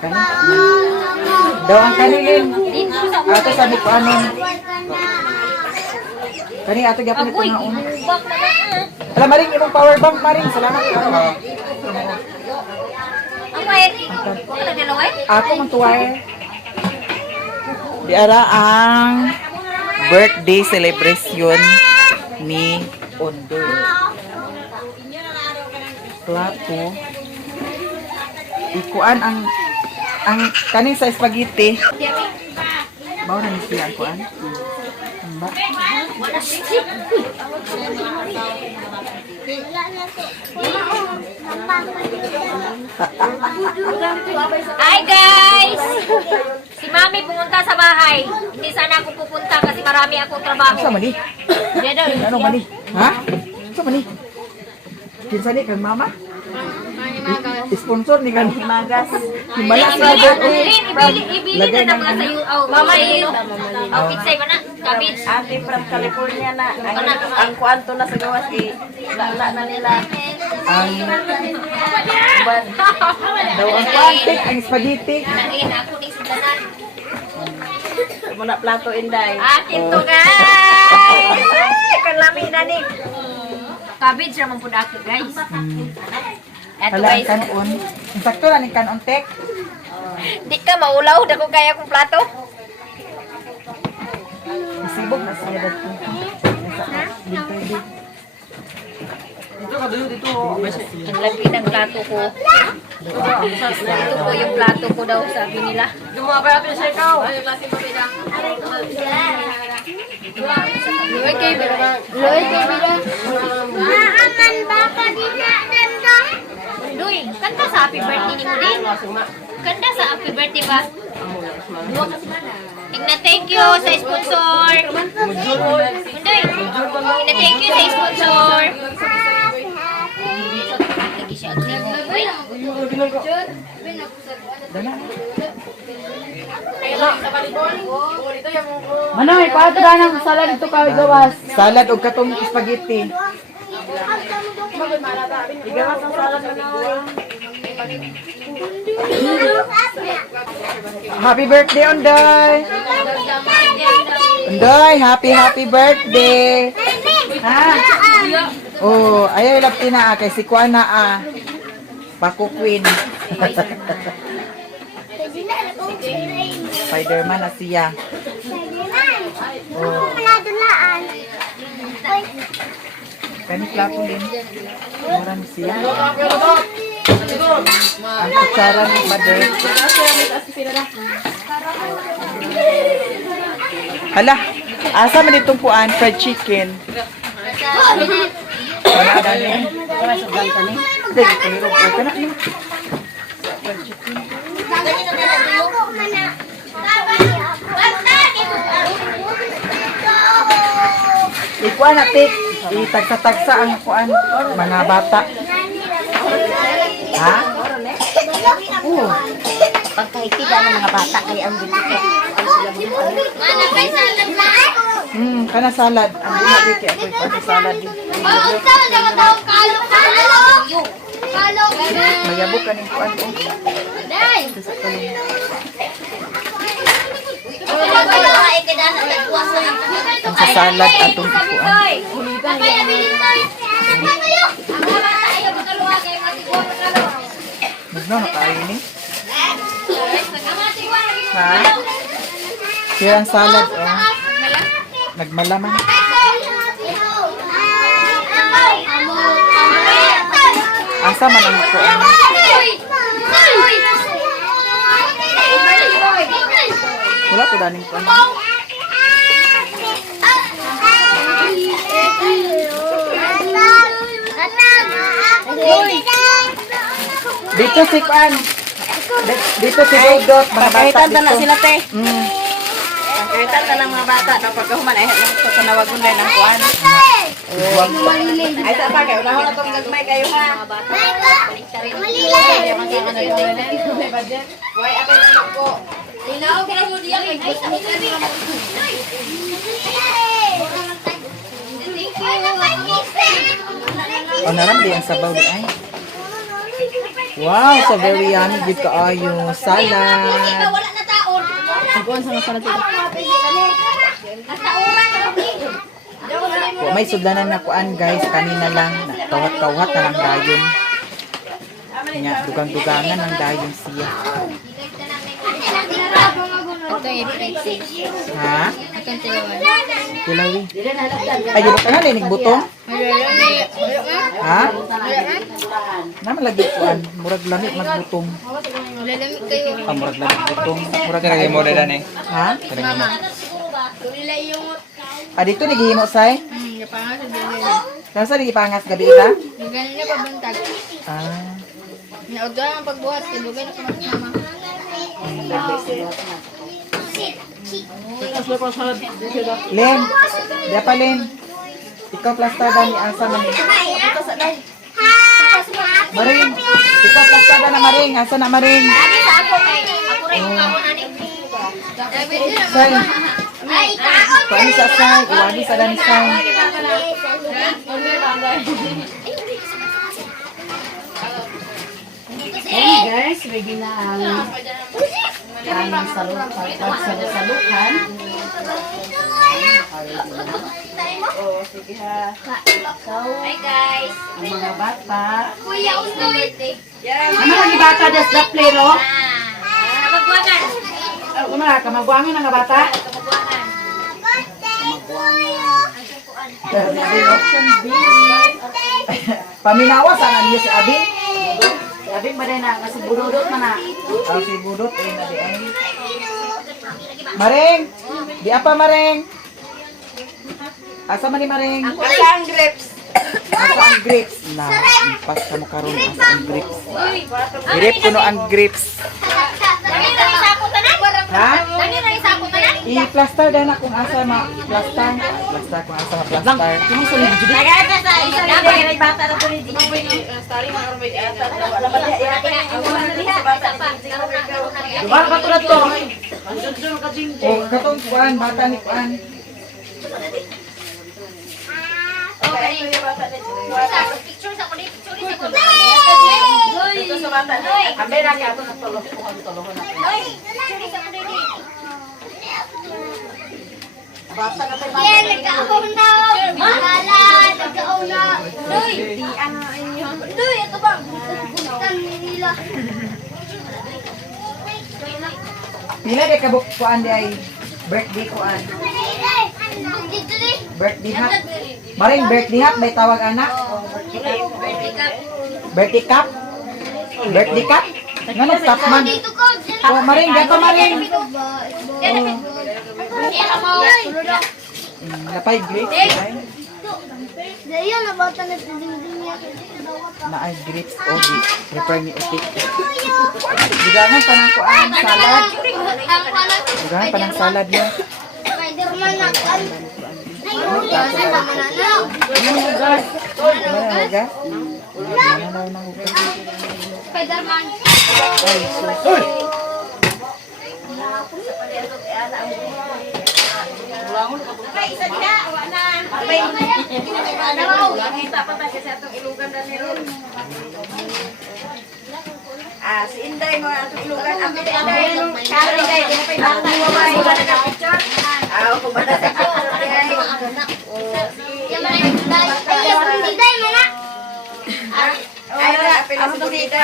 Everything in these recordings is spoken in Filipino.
Daw ang kanilin. Ato sabi ko ano. Kani ato gyapon ito nga una. Ala maring imong power bank maring. Salamat ka. Ako man tuway. Di ara ang birthday celebration ni Ondo. Plato. Ikuan ang kanin sa spaghetti. Bawa na ni siya ang kuan. Ba? Hi guys! Si Mami pumunta sa bahay. Hindi sana ako pupunta kasi marami akong trabaho. Sa mali? Ano mali? Ha? Sa mali? Kinsa ni kang mama? Sponsor ni kan Himagas. Himagas na Ibili na na mga sayo. Mama, pizza mo na. Cabbage. Ate from California na. Ang kuanto na sa gawas lala na nila. ang daw ang pantik, ang spaghetti. Ako ni sudanan. Muna plato inday. Akin to guys! Kan lami na ni. Cabbage naman po na ako guys. Eto Hala ang guys. kanon. Sakto na ni kanon tek. Di ka maulaw. Dako kaya kong plato. Isibog na siya dito. Dito dito. Ang laki ng plato ko. Ito po yung plato ko daw, sabi nila. Loy kay Bira. Maaman baka di na dandang. Loy, kanta sa happy birthday ni mo din. Kanta sa happy birthday ba? Tingnan, thank you sa sponsor. Mundoy, tingnan, thank you sa sponsor. Lagi siya ang Uy. Manoy, pato na ng salad dito ka gawas. Salad o katong spaghetti. Igawas ang salad Manoy. Happy birthday, Onday! Onday, happy birthday! Ha? Oh, ayaw ilapti na kay si Kuan na Paku Queen. Spider-Man na siya. Oh, Manadulaan. kani plato din. Murang siya. Ang kutsara ni Mother. Hala, asa man itong puan? Fried chicken. Wala dali. Hindi, tulirog ko. Kana yun. Fried chicken. Ikuan na, tik. Itagsa-tagsa ang kuan. Mga bata. Ha? Oo. Pagkaitigan ng mga bata kay ang bibigay. Mana kay salad na? Kana salad. Ang binabiki ako ikuan salad din. Oh, unsa daw taong kalong kalong. Kalong. Mayabok ka ng kuan ko. Day. Ang sa salad atong ikuan. Kaya bilin tayo. Tayo. Ang mga bata ayaw magkaluwa kayo matigwa magkaluwa. Magno na kayo ni. Ha? Kaya ang salad nagmalaman. Asa man ang kuan? Wala to daning kuan. Dito si kuan. Dito si Dodot, mga bata Pagkaitan na dito. sila te. Mm. Pagkaitan na ng mga bata na pagkahuman ay panawagon din ng kuan. Ay sa bagay, unahon na itong gagmay kayo ha. Why apay na ko. O naram di ang sabaw di ay. Wow, so very yummy gid kaayo. Salad. Wala na taon. Kuan sa salad ito. May sudlanan na kuan guys, kanina lang. Kawat-kawat na ng dayon. Nya dugang-dugangan ng dayon siya. Ito yung princess. Ha? Itong tilawan. Kilawi. Ay, di ba ka nga butong? Ha? Naman lagi kuan, murag lamig magbutong. Lalamig kayo. Ah, murag lamig butong. Murag Kaya mo na dan eh. Ha? Mama. Tulila yung... Ah, dito nagihimo say. Napangas sa dili. Nasa nagipangas gabi ita? Ganun na pabantag. Ah. Naudwa ang pagbuhat. Kadugan na kumama. Len, diya pa Len. Ikaw plastada ni asa man. Maring, ikaw plastada na Maring, asa na Maring. Dami sa ako kay ako rin yung ako na ni. Say, Ay, taon! paano sa say, iwadi sa dani say. Hey guys, ready na ang aming salukan. Oh, sige ha. Hi guys. Ang mga bata. Kuya, unoy! Ano ang bata des da plero? Kapagwagan. Kumara ka magwangin ang bata. Kapagwagan. Paminawa sana niyo si Abi. Si Abing ba rin na kasi bududot man na. Ang si Budot ay na di ay. Maring, di apa Maring? Asa man ni Maring? Asa ang grapes? Asa ang grapes? Na, impas ka mo karon asa ang grapes. Grip kuno ang grapes. Dami na isa ako tanan. Ha? Dami na isa ako tanan. I-plaster na kung asa ma-plaster. Plaster kung asa ma-plaster. Kung sa libid jud. Nagana sa isa na ba rin bata na tuloy di. Wala ba diha Dubar ba tulad to? O, katong kuan, bata ni kuan. Picture sa kulit, picture sa kulit. Ito sa bata. Ambe na kay ato nagtulog ko kami tulungan na. Oy, picture sa kulit. Bata na tayo. Yan, nagkaaw na! Wala, nagkaaw na! Oy, Uy, ito ba? Gugutan nila. Pila di kabuk kuan di ay birthday kuan. Dito di. Birthday hat. Maring birthday hat may tawag anak. Birthday cup. Birthday cup. Ngano cup man? Dito ko. O Maring, gato Maring. Napay grapes ay. Dayan, nabata na sa dingding niya. Na ay grapes o di prepare ni utik. Digangan pa ng kuan salad. Ang palat. Digangan pa ng salad niya. Spider-Man na kan. Ay, sa tama na na. Ano hugas? Ano hugas? Ano na hugas? Spider-Man. Ay, sus. Ah, si Inday mo ang tulugan. Ang Inday. Karo Inday, di na pa ibang tayo ba na picture? Ah, kung ba na sa Hindi mo na. Ay, wala. Pilas mo dito.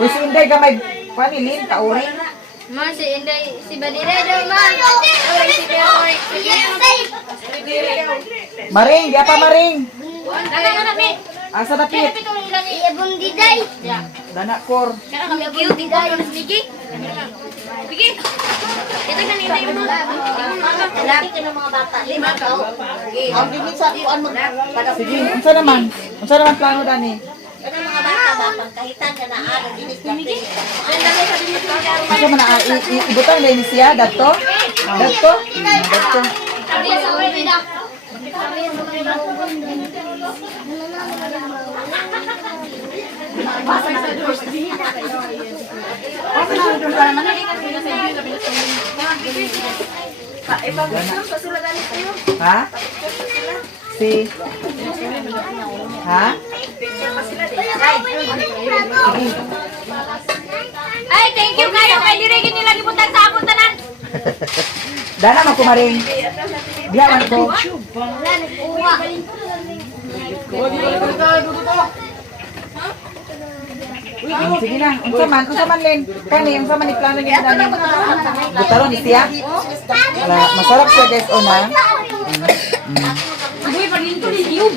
Pues Inday gamay panilin kauri. Ma, si Inday, si Badira daw, ma. Oy, si Beroy. Maring, di apa Maring? Dagan na mi. Asa dapit? Iabong diday. Dana kor. Kana kami cute dito na Miki. Miki. Ito na nitay mo. Lagi ka ng mga bata. 5 ka. Ang limit sa kuan mo. Sige, unsa naman? Unsa naman plano dani? Ito mga bata ba pangkahitan ka na aga dinis ka. Unsa man ibutang na siya dadto? Dadto? Dadto. Dia sa Florida. Ha? Si ha? Ay, thank you kayo kay dirigin nila gibutang sa akong tanan. Dana man kumaring. Diha man ko. Sige na, unsa man Len. Kani unsa man ni plano ni dani. Butaron ni siya. Ala, masarap siya guys ona. Uy, paginto ni Yub.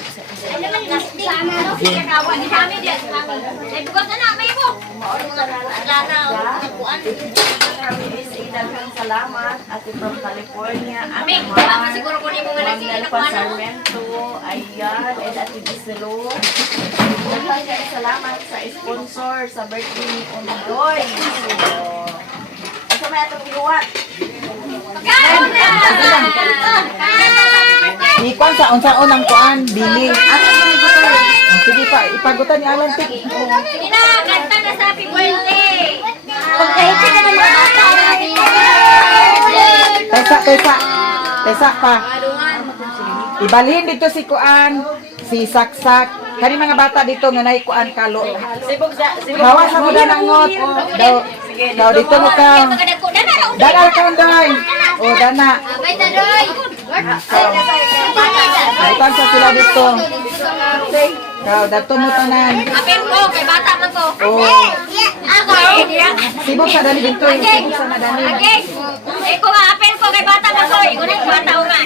Kawan di kami dia. Ay bukas na may mo. Salamat ate from California. Amin. Baka siguro ko ni mo nga Manuel nagsilip ko ano. Sarmento, ayan, and ate Giselo. Salamat sa sponsor sa birthday ni Ondoy. So, may atong iluwat. Kaon na. Ikon sa unsa unang kuan bili. Sige pa, ipagutan ni Alan tik. Kinakanta na sa happy birthday. Pagkahit ka naman mga bata. Tesa pa. Ibalhin dito si kuan, si Saksak. Kani mga bata dito nga nay kuan kalo. Hawa sa mo danangot. Daw dito mo ka. Magkadako na na. Dana ka unday. O dana. Abay ta doy. Itan sa sila dito. Kau dato mo tanan. Apel ko kay bata man ko. O Ako. sibok sa dali dito, sibok sa nadani. Okay. Eko nga apel ko kay bata man ko. Iko na bata nga.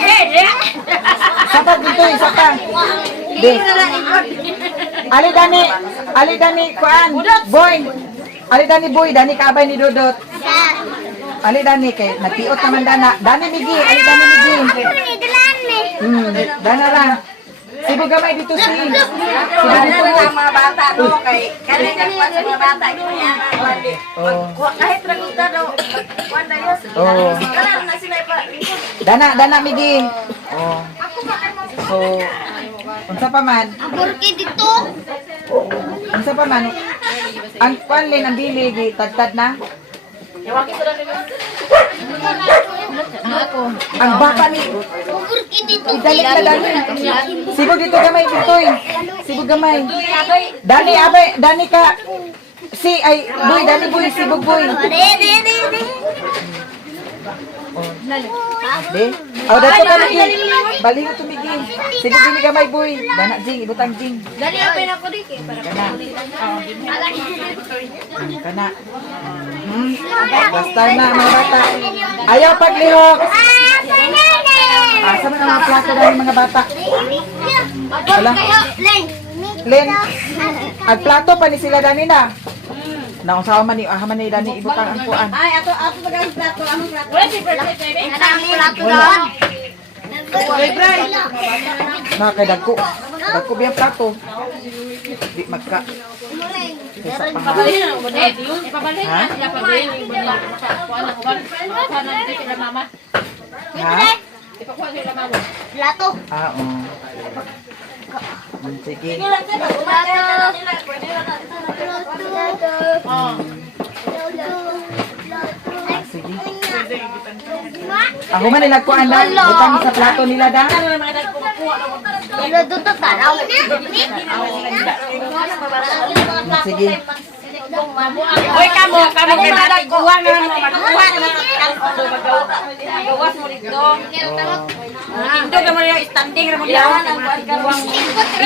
Sapat dito, isa pa. Di. Ali dani kuan. Boy. Ali dani boy, dani kabay ni Dodot. Ali dani kay natiot naman dana. Dani migi, ali dani migi. Dana ra. Sibog gamay dito si. Sibog dito mo. Mga bata, no? Kay kanina kuwan sa mga bata. Kaya kahit raguta daw, kuwan na yun. Oh. Kaya na sila pa. Dana migi. Oh. So, unsa pa man? Burki dito. Unsa pa man? Ang panlin ang bili tagtad na. Ang bata ni Burki dito. idalik na dani. Sibog dito gamay ditoy. Sibog gamay. Dani abay, dani ka. Si ay boy, dani boy, sibog boy. Di. Di. Aw dato ka migi. Bali na tumigi. Sibog dini gamay boy. Dana jing ibutang jing. Dali apay na ko diki. Kana. Basta na mga bata. Ayaw paglihok. Asa man ang mga plato dahil mga bata? Wala. Len. Ang plato pa ni sila dani na. Nausawa man ni dani ibutang ang kuan. Ay, ato bagang plato. Anong plato? Ang plato doon. Na kay dagko. Dagko biyang plato. Di magka. Kaysa pangalan. Ha? Ha? Plato. Ah, oo. Sige. Sige. Ako man nila kuan na. Butang sa plato nila da. Ilo dito taraw. Sige. Hoy kamo kay bata kuha na mo magkuha na magawas mo dito. Indo ka mo standing ra mo diha.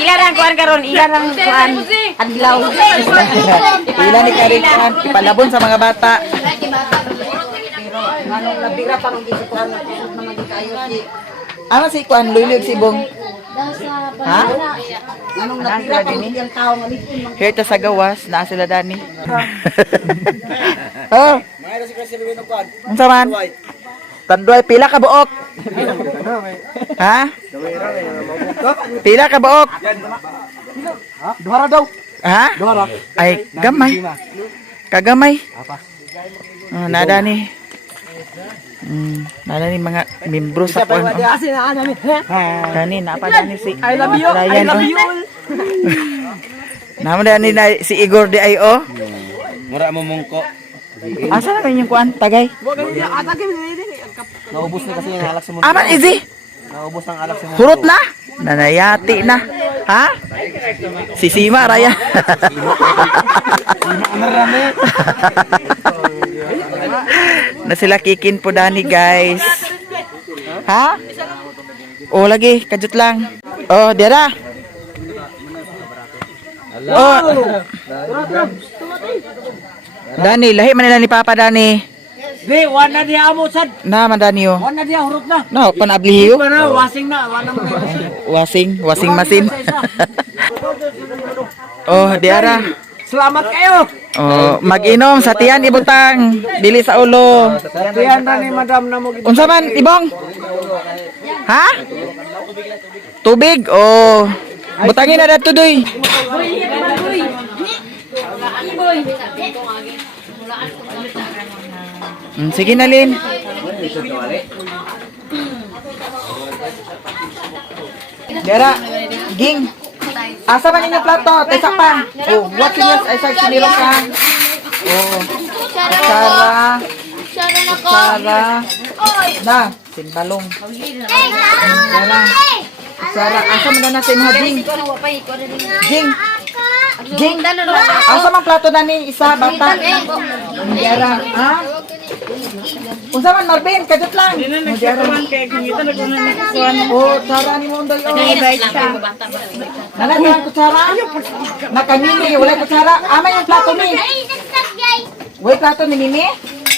Ila ra kuan karon, ila ra kuan adlaw. Pila ni Karin kuan palabon sa mga bata. Anong nabira pa ng gisukuan na mga kayo si. Ano si kuan lulog si Bong? Ha? Anong nabira pa ng tao nga here ta sa gawas na sila dani. Oh. Unsa man? Tanduay pila ka buok? Ha? Pila ka buok? Duhara daw. Ha? Duhara. Ay, gamay. Kagamay. Nada ni. Nada ni mga membro sa kuan. Asin na namin. Dani napa dani si I love you. I Ryan, love oh. you. Namo dani na si Igor di ay oh. Mura mo mungko. Asa na yung kuan tagay? Naubos na kasi yung halak sa mundo. Aman easy. Naubos ang alak si Mungko. Hurot na? Nanayati na. Ha? Si Sima, Raya. Na sila kikin po Dani, guys. Ha? Oh, lagi. Kajut lang. Oh, Dera. Oh. Dani, lahi man nila ni Papa Dani. Di, wana dia amo sad. Na, Mandani oh. Wana dia hurot na. No, panabliyo. Mana wasing na, wana mo. Wasing masin. Oh, Diara. Salamat kayo. Oh, mag-inom sa tiyan ibutang, dili sa ulo. Tiyan na ni madam na mo. Unsa man ibong? Ha? Tubig. Oh. Butangin na dato doy. Sige na, Lin. Dera, ging. Asa man ninyo plato? Tesa pa. Oh, what sinyas ay sa sinirong ka? Oh, Sara. Sara. Na, simbalong. Sara. Sara, asa man na sa imong ging? Ging. Ging. Asa man plato na ni isa bata? Dera, ha? Unsa man Marvin, kadot lang. Dera man kay gumita na kuno ni kuan. Oh, Sara ni mo ndoy. Nalagyan kutsara? Nakanini, wala kutsara. Ama yung plato ni. Wala plato ni Mimi?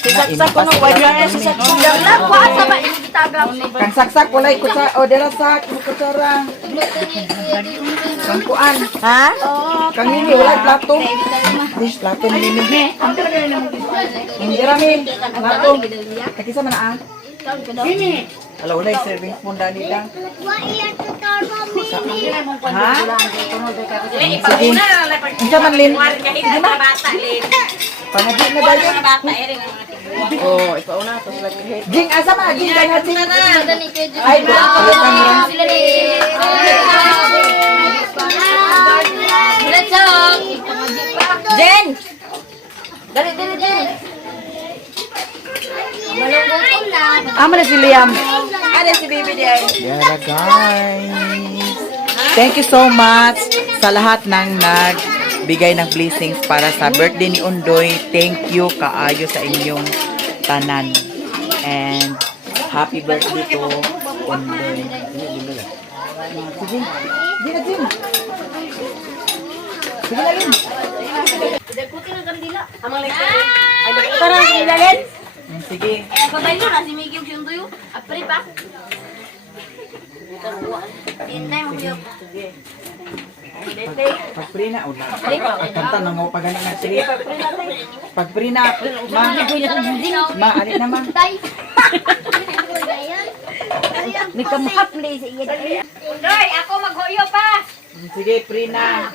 Saksak ko no, wala na si saksak. Lang ko asa ba ini kitagaw. Kang saksak, wala kutsara. O, dala sak, kutsara. Kang kuan. Ha? Kang Mimi, wala plato. Dish, plato ni Mimi. Hindi rami. Plato. Kakisa man na Mimi. Ala, wala yung serving spoon dali lang. Ha? Sige. Unsa man, Lin? Di ba? Pangaji na dali. Oh, ipauna to sila kahit. Ging, asa ma? Ging, kaya natin. Ay, balik kami lang. Jen! Dali. Malunggutom na. Ama na si Liam. Ano si baby dia? Yeah, guys. Thank you so much sa lahat ng nagbigay ng blessings para sa birthday ni Undoy. Thank you kaayo sa inyong tanan. And happy birthday to Undoy. Sige. Sige na, Jim. Sige na, Lin. Tara, ilalit. Sige. Pabayo na si Miggy og yung tuyo. Apre pa. Tintay mo kuyo. Pag-free na, ulit. Kanta na mo pag na. Sige. Pag-free na. Ma, alit na, ma. Nagkamuhapli sa iya. Doy, ako maghuyo pa! Sige, free na.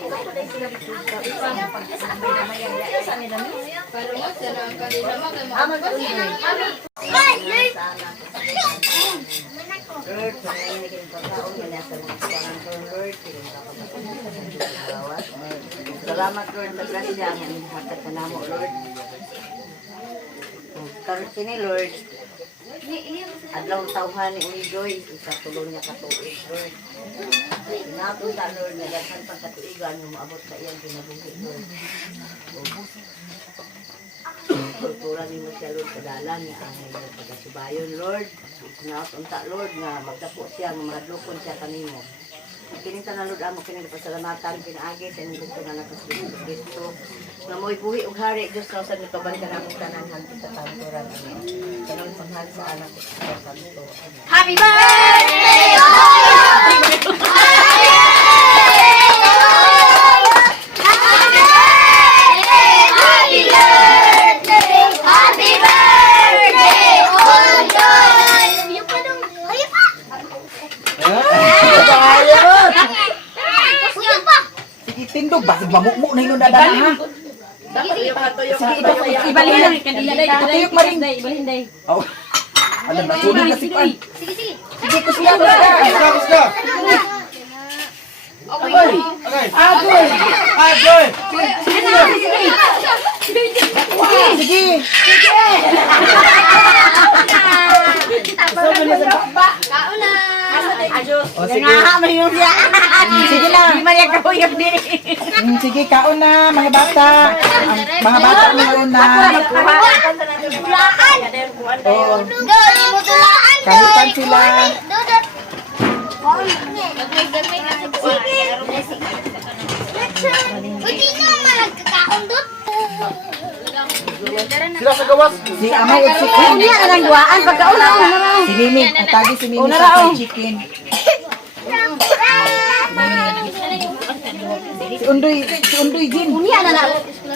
Salamat Lord, naglasya ang hatag ka namo Lord. Karon kini Lord. Adlaw tawhan ni Ulidoy, isa tulong niya katuig Lord. Inato sa Lord, nagaghan pang katuigan, maabot sa iyang kinabuhi Lord. Kultura ni mo siya Lord, kadalan niya ang pagkasubayon Lord. Inaot unta Lord, nga magdapo siya, nga mahadlokon siya kanimo. Kini tanan Lord amo kini pasalamatan pinaagi sa inyong gusto nga nakas Kristo. Nga mo'y buhi ug hari Dios sa usab nito balikan ang tanan hangtod sa tanturan. Kanang panghal sa anak ko sa santo. Happy birthday! Happy birthday! Uy pa dong. Uy pa. Sige, tindog. Basig mamukmuk na yun dadaan, ha? Sige, Ibalhin na, kanila day. Patuyok maring. Ibalhin day. Oh. Alam na, sunod na si Pan. Sige. Sige, kusya mo na. Okay. Agoy! Sige! Kauna. Nga, may yung siya. Sige na. Di man yung kahuyog din. Sige, kaon na, mga bata. Ang mga bata meron na. Oo. Dali mo tulaan. Kahitan sila. Dudot. Magmay-gamay na sa sige. Pwede na malagkakaon dut. Sila sa gawas. Si Amay at si Ken. Hindi na lang duwaan. Pagkauna ako na. Si Mimi. Ang tagi si Mimi Una sa raw. fried chicken. Si Undoy Jin. Unya na na.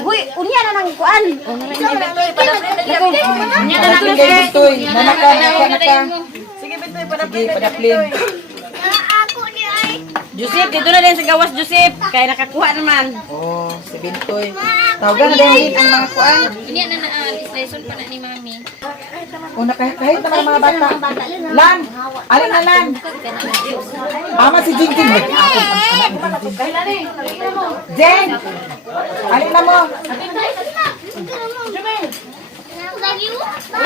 Uy, unya na nang kuan. Unya na Padaplin kay Bintoy. Nanaka. Sige, Bintoy, Sige, padaplin. Ako ni ay. Joseph, dito na din sa gawas, Joseph. Kaya nakakuha naman. Oh, si Bintoy. Tawagan na din ang mga kuan. Ini na lesson pa na ni Mami. Una kahit naman ang mga bata. Lan! Alin na Lan? Ama si Jing Jing. Jen! Alin na mo?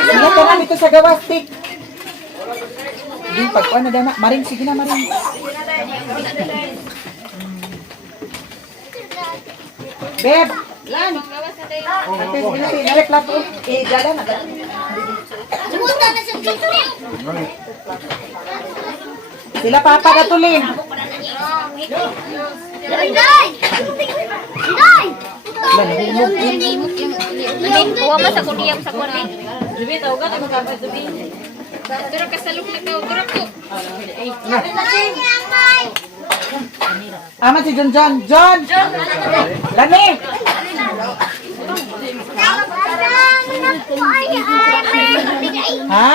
Sige ka na dito sa gawas, Tik. Sige, pagkuhan na dana. Maring, sige na Maring. Beb! Lan! Ate, sige na, narek lato. Dala na. Sumunta na sa tutuyo. Sila Papa Gatulin. Day! Day! Lan, Huwag mo sa kuniyam sa kuwan eh. Zubi, tawag ka. Tawag ka, Zubi. Dura ka sa loob na ka. Dura ko. Ama si John John. John! Lani! Ha?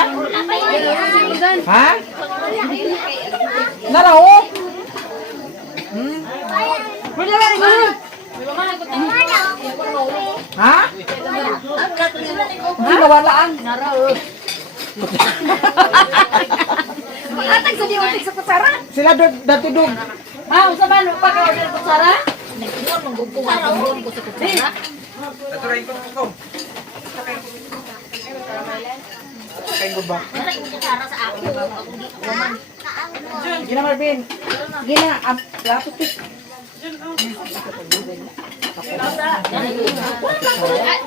Ha? Narao? Ha? Hindi nawalaan. Atag sa diwatig sa kutsara. Sila datudog. Ah, usa ba no pa ka order kutsara? Nagkuha mong guguha ko sa kutsara. Kain ko ba? Kutsara sa ako. Ako di naman. Gina Marvin. Gina, plato tik.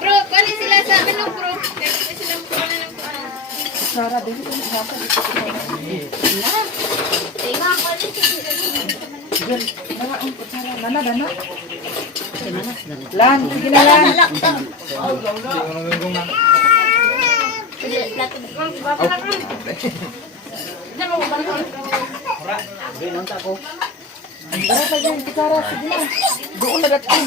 Bro, kunin sila sa ano bro? Kasi sila mukha na ng Sara, dito ko na hapa. Dana. Lan, sige na Lan. Dara pa dyan, Sara, sige na. Doon na datin.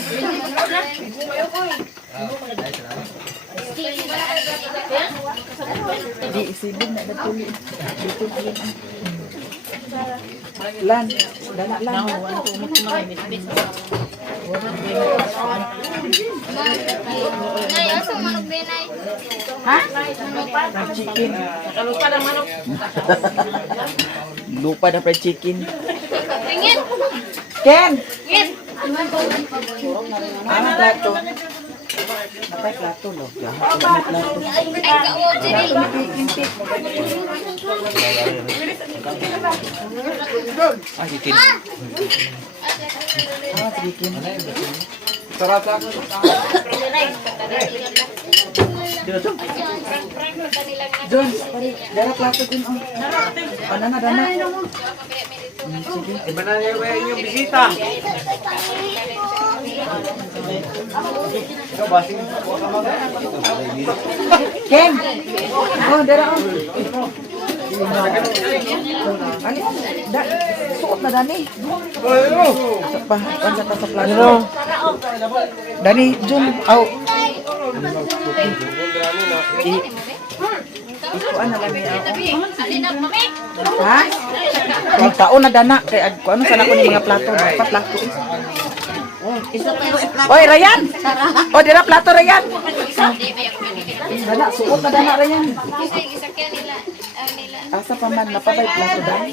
Di isibin na datuli. Dito din. Lan, dana Lan. Nay, asa manok din ay? Ha? Fried chicken. Kalupa ng manok. Lupa na fried chicken. Tingin. Ken! Tingin. Ano plato? Napay plato, no? Napay plato. Ay, kawo diri. Ah, chicken. Ah, chicken. Sarap sa ako. John, dara plato din, oh. Dana. Sige. Iba na yung bisita. Ikaw, basing ko ka mag- Ken! Oh, dara, oh. Ano? Suot na Dani. Sa pa, ano ka sa plato? Dani, John, aw. Ikuan na lang niya. Alin na kami? Ha? Ang taon na dana. Kaya kung ano sana ko ng mga plato. Dapat plato. Oy, Ryan! O, dira plato, Ryan! Dana, suot na dana, Ryan. Kasi isakyan nila. Nila. Asa pa man, napabay plato, Dani.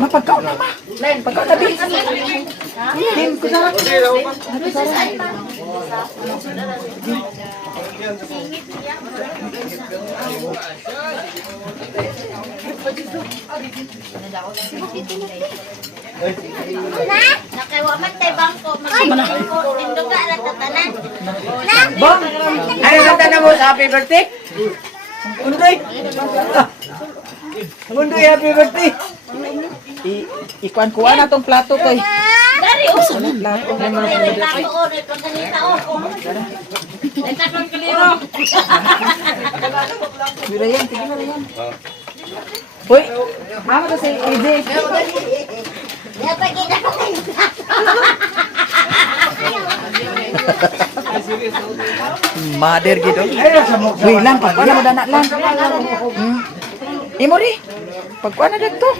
Mapagkaon na ma. Pagkaon na din. Din, kusara. Nakaiwaman tayo bangko. Mag-bangko. Tindog ka alat tatanan. Bong! Ano ang tanda mo sa happy birthday? Undoy! Undoy, happy birthday! Ikuan-kuan na tong plato koy. Dari, uso. Plato. Nagtakon kaliro. Mira yan, sige na yan. Uy, ano to si AJ? Mother gitu. Wih lang, pagkuan na mo dana lang. Imo ri. Pagkuan na dito.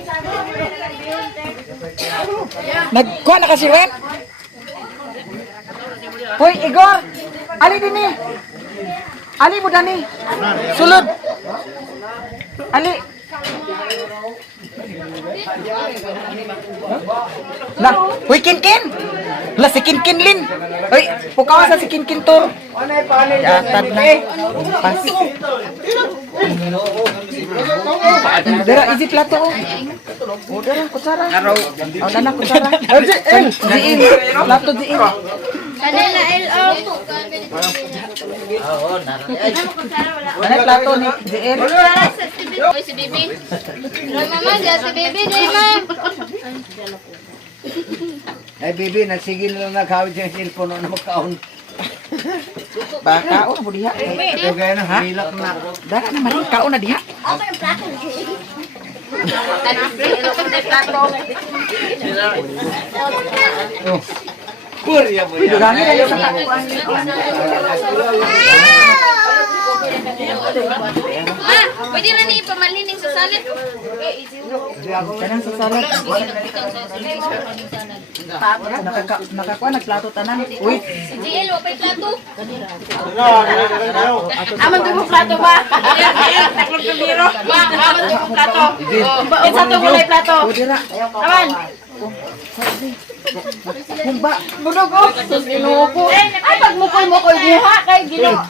Nagkuan na kasi Ren. Hoy, Igor. Ali din ni. Ali mo dani. Sulod. Ali. Lah, hoy Kinkin. Lah si Kinkin Lin. Hoy, pukawa sa si Kinkin Tur. Jatad na. Pas. Dara isi plato. Oh, dara kutsara. Oh, dana kutsara. Diin. Plato diin. Kanina LO. Mana plato ni diin. Oy, si Bibi. Mama, dyan si Bibi, day ma'am. Ay, Bibi, nagsigil na nakawit yung cellphone na magkaon. Baka mo diha. Okay na, hilak na. Dara na man kaon na diha. Kurya mo yan. Dami na sa Pwede na ni pamalhining sa salit. kanang sa salad. Nakakuha nagplato tanan. Uy, Si GL, wapay plato. Aman to mo plato ba? Taklong kaliro. Aman to mo plato. Isa to gulay plato. dira. Aman. Kumba. Budog ko. Sus inuupo. Ay pagmukoy-mukoy diha kay Gino. Ha?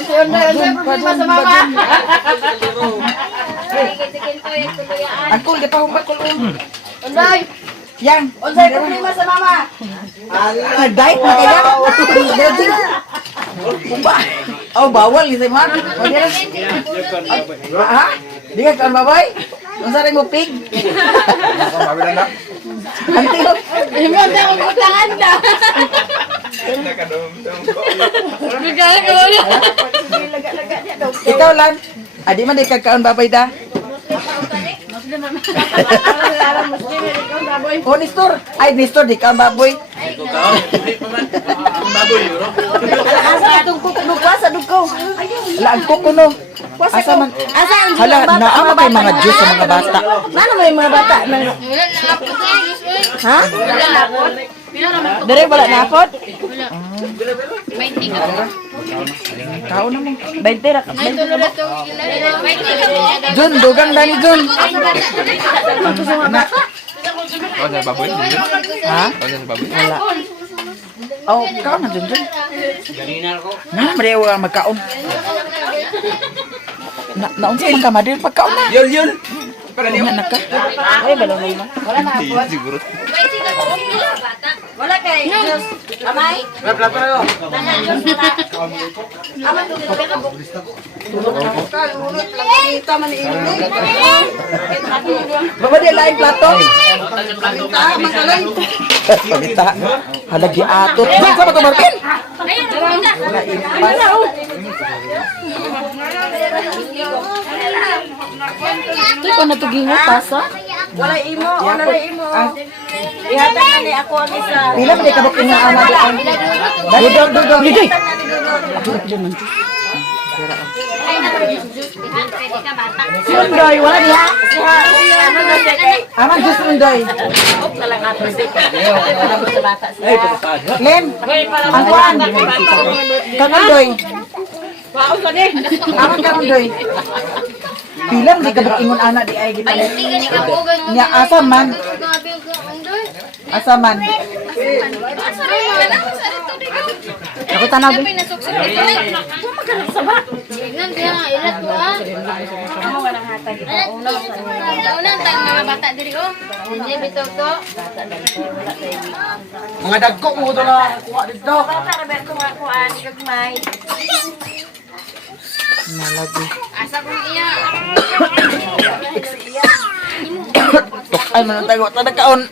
Problema sa mama. Angkol di pa humba kul. Unday. Yang. Unsay problema sa mama? Diet na kaya. Kumba. Oh, bawal ni say man. Ha? Di ka kan babay? Unsa rin mo pig? Antio. Imo ta ko utangan da. Bigala ka wala. Ikaw lan. Adi man di ka kaon babay da. Oh, Nistor. Ay, Nistor, di ka baboy. Asa atong kukno sa dugo. Ala, ang kuko no. Asa man? Asa ang Hala, naama ba yung mga Diyos sa mga bata? Nano may mga bata nang Wala na ako sa Ha? wala na ako. Dire wala na apod? May tika po. Kao na mo. 20 ra. Ay, tulo na to. May tika po. Jun, dugang dani Jun. Na. Ha? Wala. Oh, kao na Jun Jun. Na, marewa magkaon. Naunsa man ka madir pagkaon na. Yun. Nga naka. Ay, balon mo. May tika po. Bata. Wala kay Diyos. Amay. Baba di lain plato. Pamita. Halagi atot. Jun, sa to Marvin? Ayun, wala. Ito ko natugingo pasa. Wala imo, wala na imo. Ihatag na ni ako ang isa. Pila ba di ka bakit nga ama doon? Dudog, dudog. Liday. Pwede ka bata. Sundoy, wala diha. Ano na siya kay? Aman Diyos sundoy. Op na lang ato si. Alam sa bata siya. Len, Wait, para ang kuan. Kanundoy. Wow, gani. Aman ka ron, Doy. Bilang di ka ingon ana di ay kita. Hindi ka ni kapugan mo. Nya asa man? Grabe ka, Andoy. Asa man? Asa rin mo na? Sa ito di ka. Ako tanaw Sabi Doy. na suksok dito. Tignan kaya nga ilat ko ah. Amo nga nang hatag ito. Taon-taon tayong mga bata diri oh. Hindi bitaw to. Mga dagko mo ito na kuha dito. Para ba ko makuan gagmay. Nalagi. Asa ko iya. Ay man tayo tadag kaon.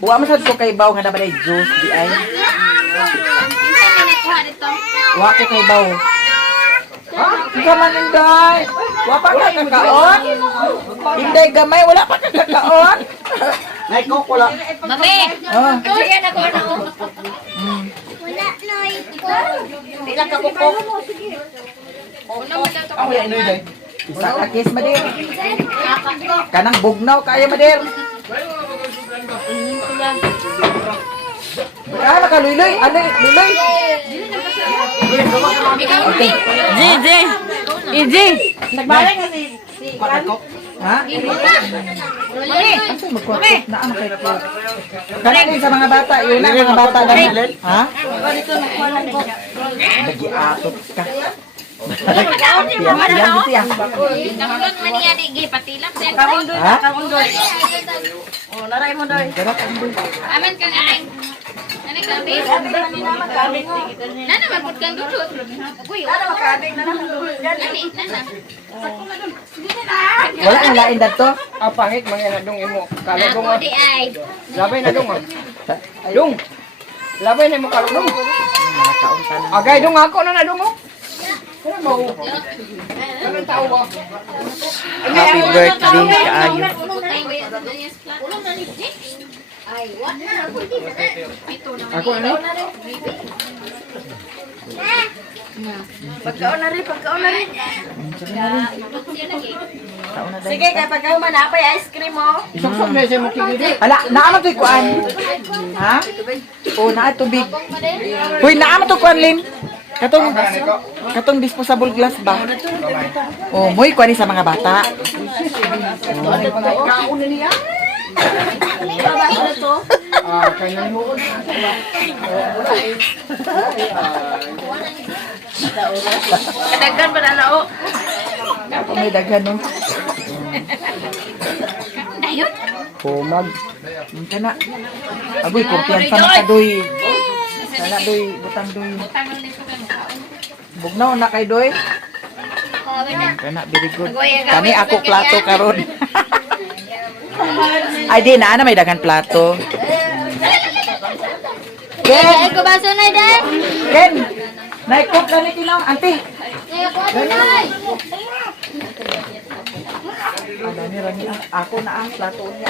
Wa man sad ko kay baw nga dapat ay juice di ay. Kinsa man ikuha dito? Wa ko kay baw. Ika man inday. Wa pa ka kakaon. Inday gamay wala pa ka kakaon. Naiko ko lang. Babe. Ah. Sige na ko na oh. Wala noy. Dila ka buko. Una mo daw to. Ang wala inoy day. Isa ka kiss madir. Kanang bugnaw kaya madir. Ah, nakaluloy. Ano, luloy. Okay. Iji. Nagbalik nga si Ha? Asa magkwat na ano kay ko. Kanang sa mga bata, yun na mga bata dali. Ha? Lagi atot ka. Yan dito yan. Kamulan man niya di gipatilak sen. Ha? kaundoy. Oh, naray mo doy. Amen kang aning. Nani gabi? Nana man pud kang dudot. Uy, Nana makabig na naman doy. nani, nana. Wala ang lain dato. Ang pangit mga na dong imo. Kalagong Ako di ay. labay na dong. Dong. Labay na mo kalagong. Agay dong ako na dong. Happy birthday kaayo. Ay, what na? Ito na. Ako ano? Pagkaon na rin. Taon na Sige, kay pagkaon man napay ice cream mo. Isok-sok na siya mo kigili. Ala, naama to kuan. Ha? Oh, naa tubig. Hoy, naama to kuan Lin. Katong disposable glass ba? Oh, moy kuan ni sa mga bata. Kaon na niya. Ah, kanya mo. Kadaghan pa na nao. Ako may daghan no. Ayun. Pumag. Unta na. Agoy, kumpiyansa na ka doy. Sana doy, butang doy. Tangon nito kang kaon. Bugnaw na kay doy. Sabi na. Kana very good. Kani ako plato karon. Ay di na may daghan plato. Ay, ko baso na dai. Ken, naikot na ni Tinong, auntie. Ay, ko ano na. Adani rani ako na ang plato niya.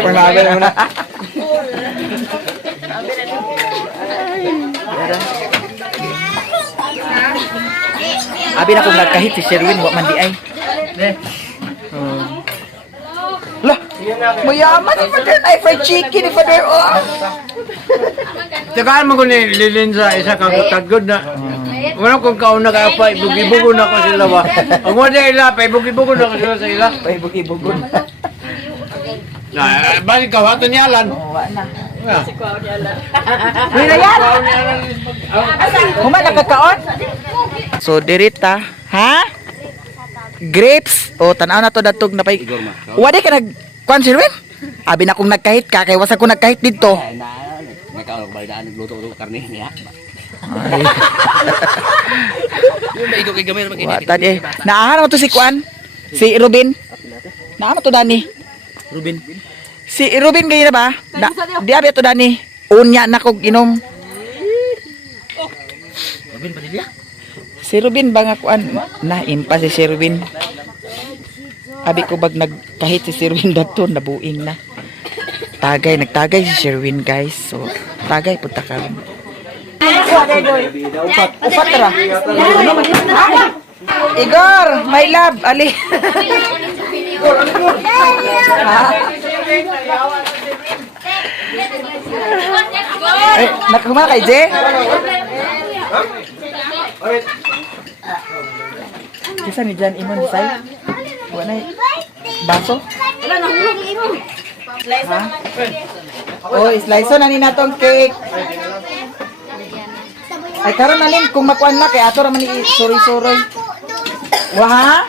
Pangalan mo na. Abi na kung nagkahit si Sherwin, wa man di ay. Lah, mayaman ni Father ay fried chicken ni Father. Oh. Tagaan mo ko ni Lilin sa isa kang tagod na. Wala kong kaon na kaya pa, ibugi-bugo na ko sila ba? Ang mo na ila, pa ibugi-bugo na ko sila sa ila. Ay bugi-bugon. Na, balik ka, wato niya alan. Oh, wa na. Ah. Uy na yan. Kaon niya alan. Human nakakaon? So dirita, ha? Grapes. O tanaw na to datog na pay. Wadi ka nag kuan Sherwin? Abi na kung nagkahit ka kay wasa ko nagkahit dito. May kaon balidaan nagluto ng karne niya. Yung maigo kay gamay mag Wa tad eh. Naahan mo to si kuan? Si Ruben. Naahan mo to Dani. Ruben. Si Ruben ganyan na ba? Di abi to Dani. Unya na kog inom. Ruben Padilla. Si Ruben ba nga kuan? Na impa si Ruben. Abi ko bag nagkahit si Sherwin dato nabuing na. Nagtagay si Sherwin guys. So tagay punta ka. Upat tara. Igor, my love, ali. Ha? Ay, nakumana kay Je? Kisa ni Jan Imon say? Wala na baso? Wala na hulog imo. Ha? Oh, slice na ni natong cake. Ay karon na nin kung makuan na kay ato ra man ni suri-suri. Wah?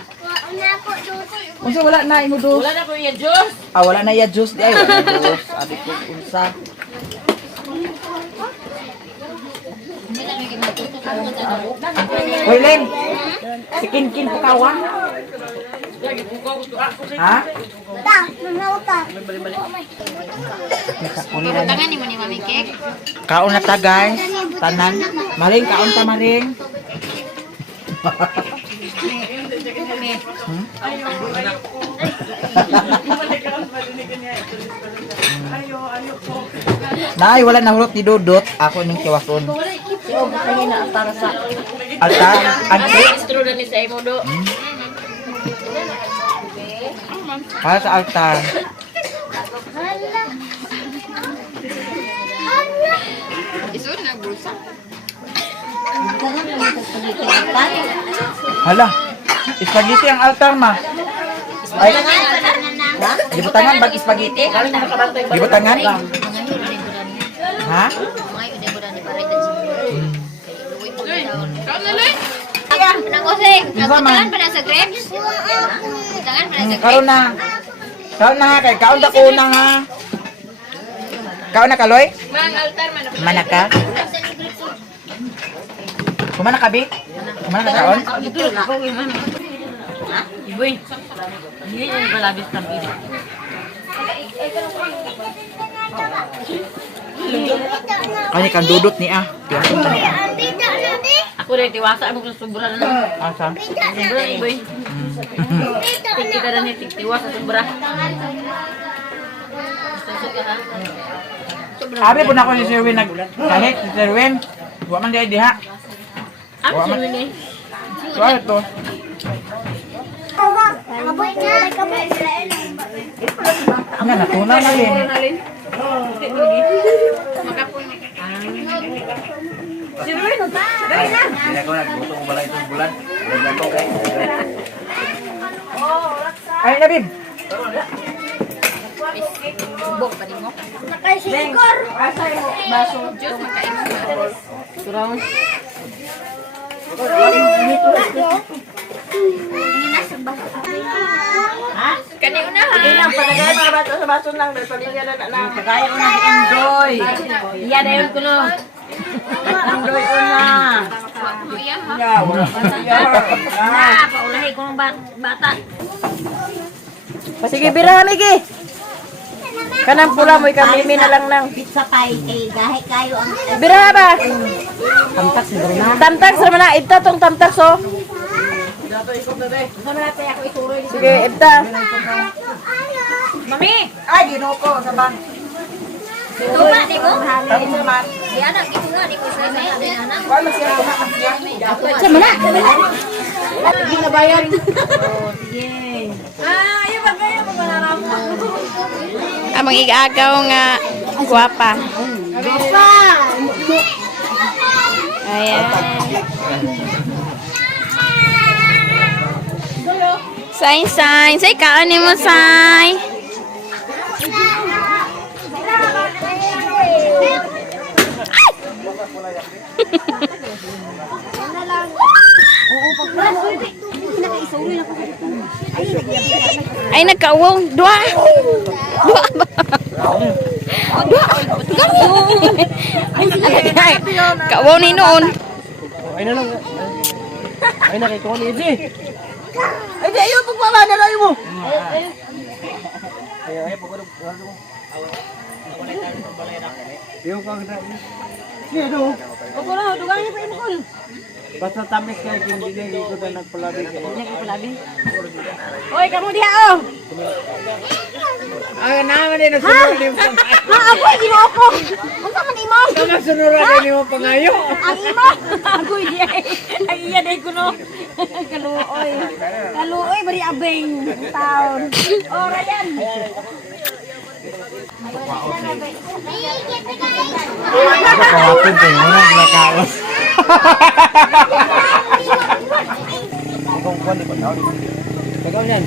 Unsa wala na imo dos? Wala na ko iya juice. Ah, wala na ya juice di ay wala na juice. Abi ko unsa. Hoy Len. Sikin-kin po kawan. Ha? Tangan ni mo ni Mami Cake. Kaon na ta guys. Tanan. Maring kaon ta maring. Nay, wala na hulot ni Dudot. Ako ning kiwason. Altar. Ang cake. Extra na ni sa imo do. Para sa altar. Isun na bulsa. Hala. Spaghetti ang altar ma. Ay, gibutangan bag spaghetti. Gibutangan. Ha? Nangoseng, Isa man. nagutangan pa na sa grapes. Nagutangan pa na sa Karon na. Karon na kay kaon ta ko na ha. Kaon na kaloy? Mang altar man. Mana ka? Kumana ka bi? Kumana ka kaon? Iboy. Hindi niya balabis tampid. Kani kan Dudot ni ah. Piyason ta ni ah. Ako rin tiwasa mo kung sobra na. Asa? Sobra iboy. Kita na ni tiwas sa sobra. Abi po na ako si Sherwin nag kahit si Sherwin. Wa man di diha. Ako sino ni? So ito. Nga natuna na rin. Hindi ako nagbuto ko bala itong bulan. Bulan na ko kay. Ay na bib. bubok pa din mo. Diyos, makain mo. Surang. Kani una ha. Ilang palagay mga bato sa baso lang dahil paligyan na na. Pagkaya una ni Enjoy. Iya dayon ko no. Enjoy una. Kuya ha. Na, paulahi ko ng bata. Sige, birahan lagi. Kanang pula mo ikamimi na lang nang. Pizza pie kay gahe kayo ang Biraha ba? Tamtak si Bruna. Tamtak sa mana ita tong tamtak so. Sige, ita. Mami, Ay, ginoko sa ban. Tuma di ko. Tapos naman. Di anak di ko nga di ko sa anak. Wala siya kumakas niya. Sama na. Hindi na bayan. Amang igagaw nga guwapa. Ayan. Say. Say, kaon mo, say. Ay, nagkawong. Dua ba? Kawaw ni noon. Ay na lang. Ay na kay Tony Eji. Ay, di ayaw pagpapa na lang mo. Ay pagod. Yung kang na. Sige do. Opo na, dugang niya pa imukol. Basta tamis kay hindi niya ko na nagpalabi kay. Oy, kamu diha oh. Ay naman din sunod din. Ha, ako ginoo ko. Unsa man imo? Tama sunod din mo pangayo. Ang imo. Ako di ay iya day kuno. Kaluoy. Kaluoy bari abeng taon. Oh, Ryan. Kawapin ko, muna nakaos. Tagaw yan.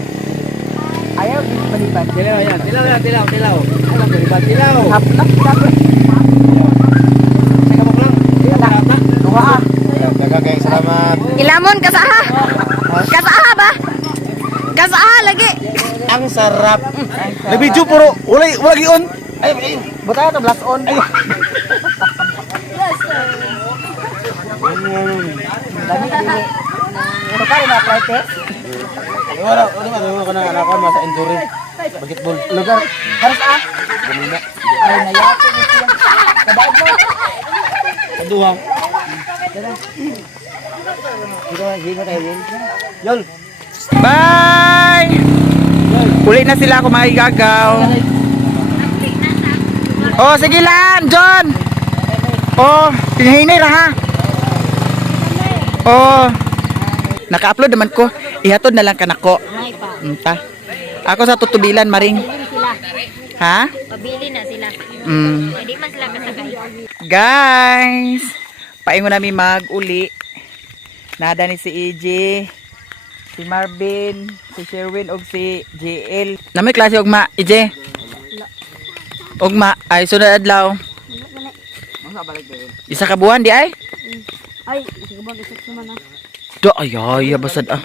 Ayaw, palibad. Tilaw yan. Tilaw yan. Tilaw. Tilaw. Ano ba? Tilaw. Haplak, dapat. Saka mo lang. Duha. Dagang salamat. Ilamon kasaha. Kasaha ba? Kasaha lagi. Ang sarap. Nabidyo puro wala gion. Ay, Buta ito, blast on. Ay. Dami, dami. Ano pa rin na-apply test? wala ka na anak ko sa injury. Basketball. Lugar. Para sa? Ay, nayapin mo siya. Kadaig mo. Aduha. Yol. Bye! Uli na sila ako mga igagaw. Oh, sige lang, John! Oh, tinihinay ra ha. Oh, naka-upload naman ko. Ihatod na lang ka nako. Ta. Ako sa tutubilan, Maring. Ha? Pabili na sila. Hindi man sila kasagay. Guys, paingon namin mag-uli. Nada ni si EJ, si Marvin, si Sherwin, og si JL. Namay klase ugma, EJ? Ugma, ay sunod adlaw. Isa ka buwan di ay? Ay, sige ba isip naman na. Do ay basad ah.